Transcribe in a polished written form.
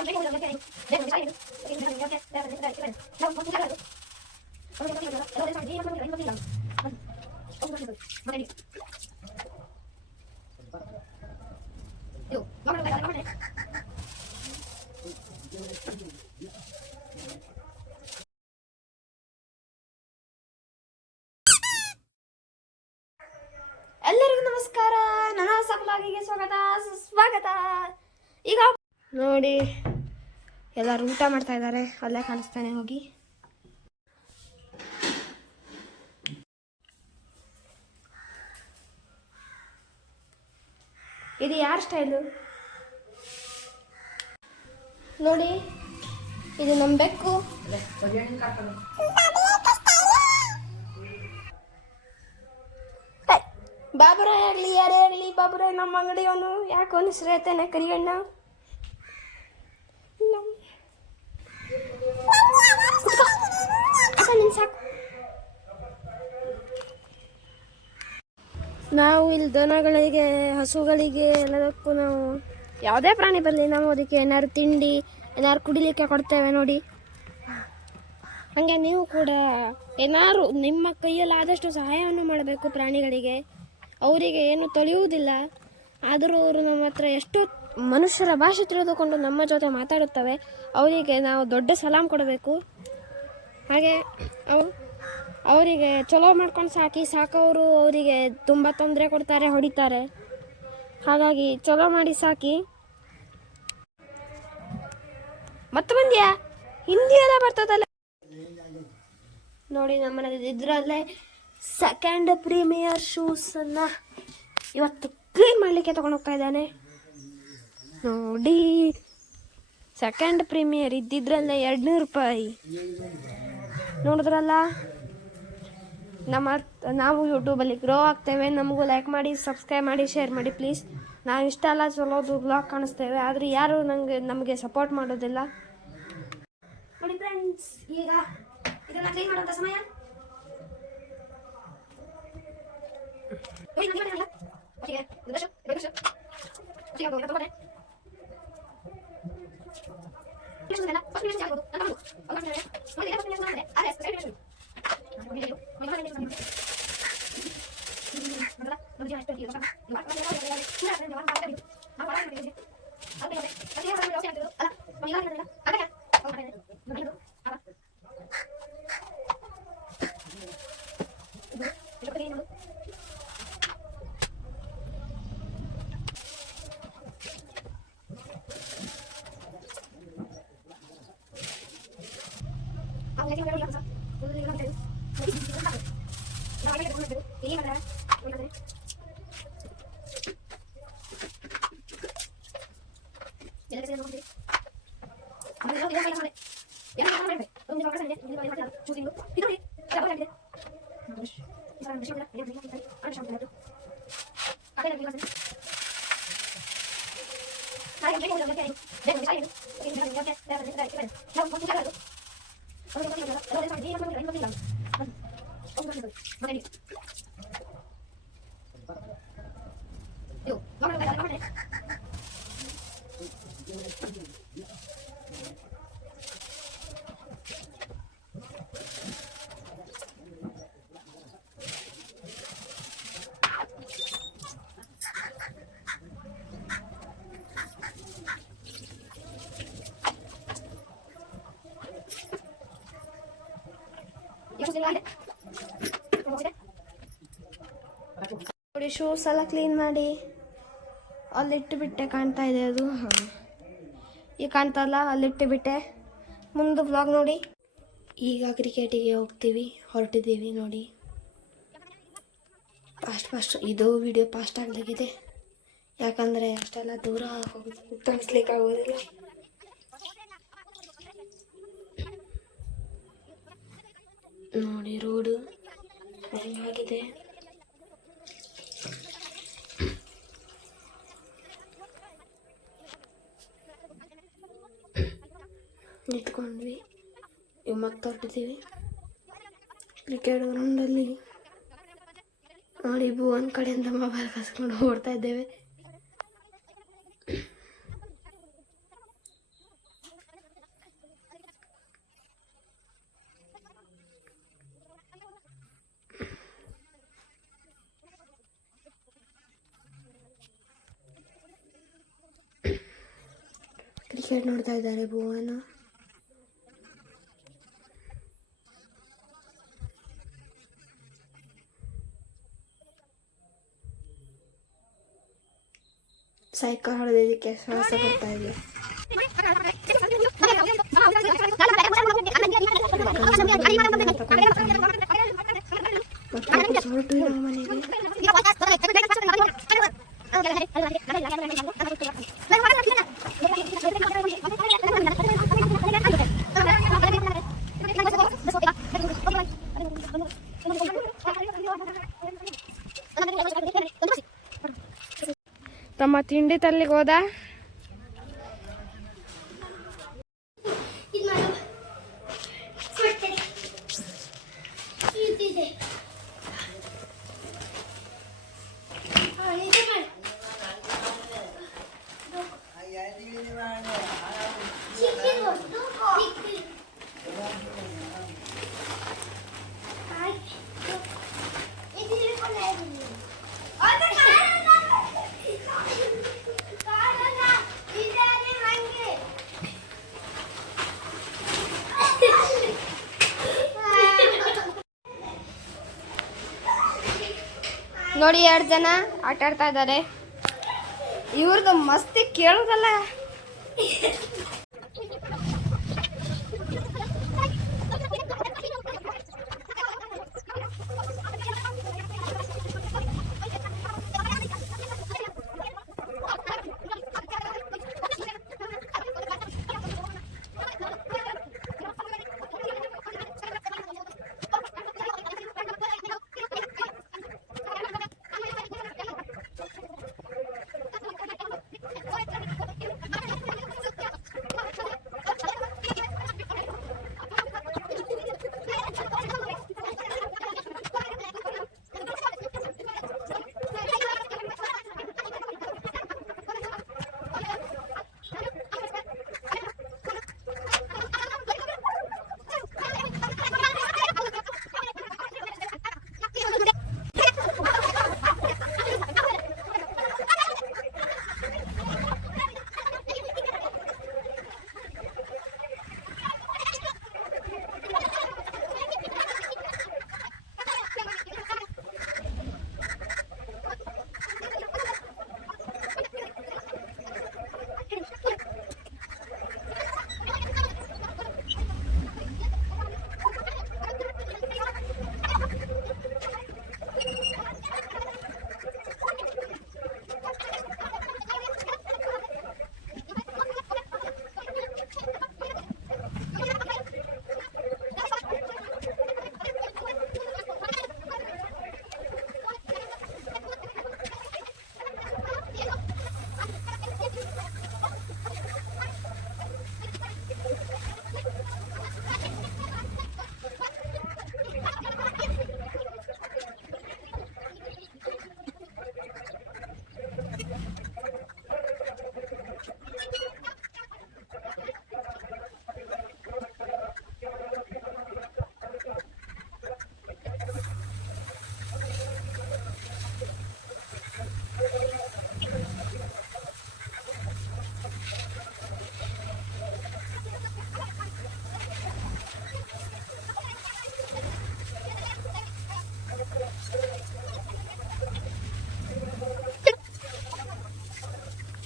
ಎಲ್ಲರಿಗೂ ನಮಸ್ಕಾರ. ನನ್ನ ಹೊಸ ಬ್ಲಾಗಿಗೆ ಸ್ವಾಗತ. ಈಗ ನೋಡಿ ಎಲ್ಲರೂ ಊಟ ಮಾಡ್ತಾ ಇದ್ದಾರೆ. ಅಲ್ಲೇ ಕಾಣಿಸ್ತಾನೆ ಹೋಗಿ. ಇದು ಯಾರ ಸ್ಟೈಲು ನೋಡಿ. ಇದು ನಮ್ಮ ಬೆಕ್ಕು. ಬಾಬುರಾಯ್ ಆಗಲಿ ಯಾರೇ ಆಗಲಿ, ಬಾಬುರಾಯ್ ನಮ್ಮ ಅಂಗಡಿಯವನು. ಯಾಕೆ ಅವನು ಹೆಸರು ಕರಿಯಣ್ಣ. ಸಾಕು. ನಾವು ಇಲ್ಲಿ ದನಗಳಿಗೆ, ಹಸುಗಳಿಗೆ ಎಲ್ಲದಕ್ಕೂ ನಾವು ಯಾವುದೇ ಪ್ರಾಣಿ ಬರಲಿ ನಾವು ಅದಕ್ಕೆ ಏನಾದ್ರು ತಿಂಡಿ, ಏನಾದ್ರು ಕುಡಿಲಿಕ್ಕೆ ಕೊಡ್ತೇವೆ ನೋಡಿ. ಹಾಗೆ ನೀವು ಕೂಡ ಏನಾದ್ರು ನಿಮ್ಮ ಕೈಯಲ್ಲಿ ಆದಷ್ಟು ಸಹಾಯವನ್ನು ಮಾಡಬೇಕು ಪ್ರಾಣಿಗಳಿಗೆ. ಅವರಿಗೆ ಏನು ತಿಳಿಯುವುದಿಲ್ಲ, ಆದರೂ ಅವರು ನಮ್ಮ ಹತ್ರ ಎಷ್ಟೋ ಮನುಷ್ಯರ ಭಾಷೆ ತಿಳಿದುಕೊಂಡು ನಮ್ಮ ಜೊತೆ ಮಾತಾಡುತ್ತವೆ. ಅವರಿಗೆ ನಾವು ದೊಡ್ಡ ಸಲಾಮ್ ಕೊಡಬೇಕು. ಹಾಗೆ ಅವರಿಗೆ ಚಲೋ ಮಾಡ್ಕೊಂಡು ಸಾಕವರು ಅವರಿಗೆ ತುಂಬ ತೊಂದರೆ ಕೊಡ್ತಾರೆ, ಹೊಡಿತಾರೆ. ಹಾಗಾಗಿ ಚಲೋ ಮಾಡಿ ಸಾಕಿ. ಮತ್ತೆ ಬಂದ್ಯಾ? ಹಿಂದಿ ಎಲ್ಲ ಬರ್ತದಲ್ಲ ನೋಡಿ. ನಮ್ಮನೇಲಿ ಇದರಲ್ಲೇ ಸೆಕೆಂಡ್ ಪ್ರೀಮಿಯರ್ ಶೂಸನ್ನು ಇವತ್ತು ಕ್ಲೀನ್ ಮಾಡಲಿಕ್ಕೆ ತೊಗೊಂಡು ಹೋಗ್ತಾ ಇದ್ದಾನೆ ನೋಡಿ. ಸೆಕೆಂಡ್ ಪ್ರೀಮಿಯರ್ ಇದ್ದಿದ್ರಲ್ಲೇ 200 ರೂಪಾಯಿ. ನೋಡಿದ್ರಲ್ಲ, ನಾವು ಯೂಟ್ಯೂಬಲ್ಲಿ ಗ್ರೋ ಆಗ್ತೇವೆ. ನಮಗೂ ಲೈಕ್ ಮಾಡಿ, ಸಬ್ಸ್ಕ್ರೈಬ್ ಮಾಡಿ, ಶೇರ್ ಮಾಡಿ ಪ್ಲೀಸ್. ನಾವು ಇಷ್ಟೆಲ್ಲ ಚಲೋದು ಬ್ಲಾಗ್ ಕಾಣಿಸ್ತೇವೆ, ಆದರೆ ಯಾರು ನಮಗೆ ಸಪೋರ್ಟ್ ಮಾಡೋದಿಲ್ಲ ನೋಡಿ ಫ್ರೆಂಡ್ಸ್. ಈಗ ಇದನ್ನ ಕ್ಲೀನ್ ಮಾಡುವಂಥ ಸಮಯ. ನೋಡಿ, ಶೂಸ್ ಎಲ್ಲ ಕ್ಲೀನ್ ಮಾಡಿ ಅಲ್ಲಿಟ್ಟು ಬಿಟ್ಟೆ. ಕಾಣ್ತಾ ಇದೆ ಅದು, ಈಗ ಕಾಣ್ತಲ್ಲ, ಅಲ್ಲಿಟ್ಟು ಬಿಟ್ಟೆ. ಮುಂದೆ ವ್ಲಾಗ್ ನೋಡಿ. ಈಗ ಕ್ರಿಕೆಟಿಗೆ ಹೊರಟಿದ್ದೀವಿ ನೋಡಿ. ಫಾಸ್ಟ್ ಇದು ವಿಡಿಯೋ ಫಾಸ್ಟ್ ಆಗಲಿಕ್ಕಿದೆ, ಯಾಕಂದರೆ ಅಷ್ಟೆಲ್ಲ ದೂರ ಕಾಣಿಸ್ಲಿಕ್ಕೆ ಆಗೋದಿಲ್ಲ. ನೋಡಿ ರೋಡು ಹೆಂಗಾಗಿದೆ. ನಿಂತ್ಕೊಂಡ್ವಿ. ಇವು ಮತ್ತೆ ಹೊರಟಿದ್ದೀವಿ ಕ್ರಿಕೆಟ್ ಗ್ರೌಂಡಲ್ಲಿ ನೋಡಿ. ಒಂದು ಕಡೆಯಿಂದ ಮೊಬೈಲ್ ಕಸ್ಕೊಂಡು ಓಡ್ತಾ ಇದ್ದೇವೆ. ಕ್ರಿಕೆಟ್ ನೋಡ್ತಾ ಇದ್ದಾರೆ ಭುವನ. ಸೈಕಲ್ ಹೊಡೆದಿದ್ದಕ್ಕೆ ಶ್ವಾಸ ಬರ್ತಾ ಇದೆ. ಮನೆಗೆ ತಮ್ಮ ತಿಂಡಿ ತಲ್ಲಿಗೆ ಹೋದ. ನೋಡಿ 2 ಜನ ಆಟ ಆಡ್ತಾ ಇದ್ದಾರೆ. ಇವ್ರದ್ದು ಮಸ್ತಿ ಕೇಳೋದಲ್ಲ.